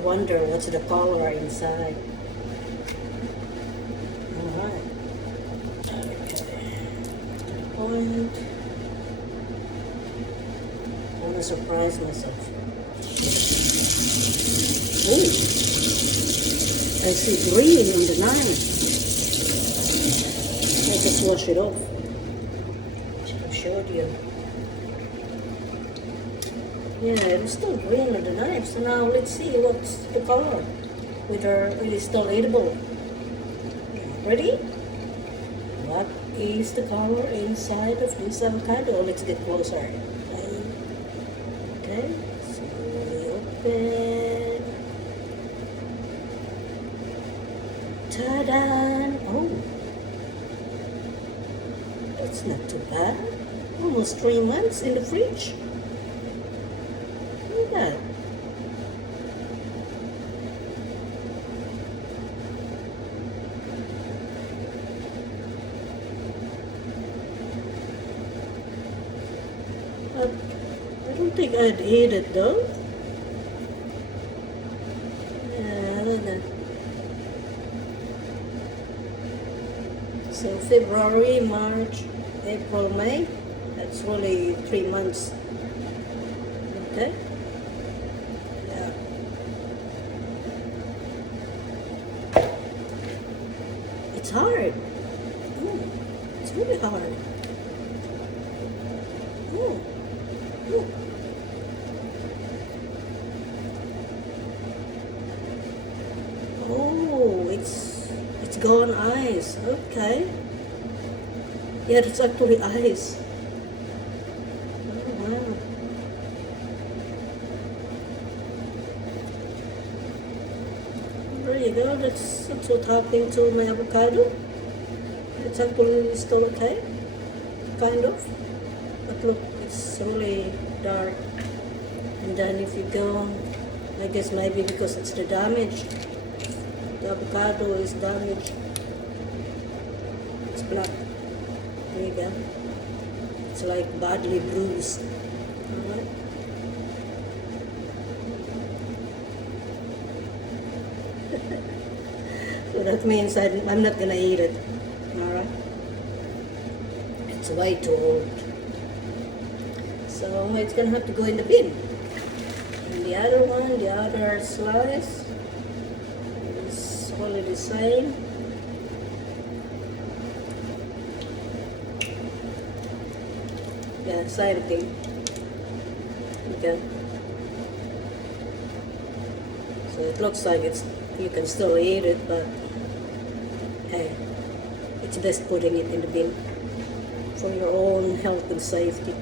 wonder what's the color inside. Alright. Okay. Point. I want to surprise myself. Ooh. I see green on the knife. I just wash it off. I showed you. Yeah, it's still green on the knife. So now let's see what's the color. Whether it is still edible. Ready? What is the color inside of this avocado? Let's get closer. Okay, so we open. Ta-da! Oh, that's not too bad. Almost 3 months in the fridge. Look at that. But I don't think I'd eat it though. Yeah, I don't know. So February, March, April, May. That's really 3 months. Okay. Yeah. It's hard. It's really hard. Ooh. Oh, it's gone ice. Okay. Yeah, it's actually ice. Oh, wow. There you go. That's what happened to my avocado. It's actually still okay, kind of. But look, it's really dark. And then if you go, I guess maybe because it's the damage. The avocado is damaged. It's black. There you go. It's like badly bruised. Alright. So that means I'm not gonna eat it. Alright. It's way too old. So it's gonna have to go in the bin. And the other one, the other slice, is only the same. Yeah, same thing. Okay. So it looks like you can still eat it, but hey, it's best putting it in the bin for your own health and safety.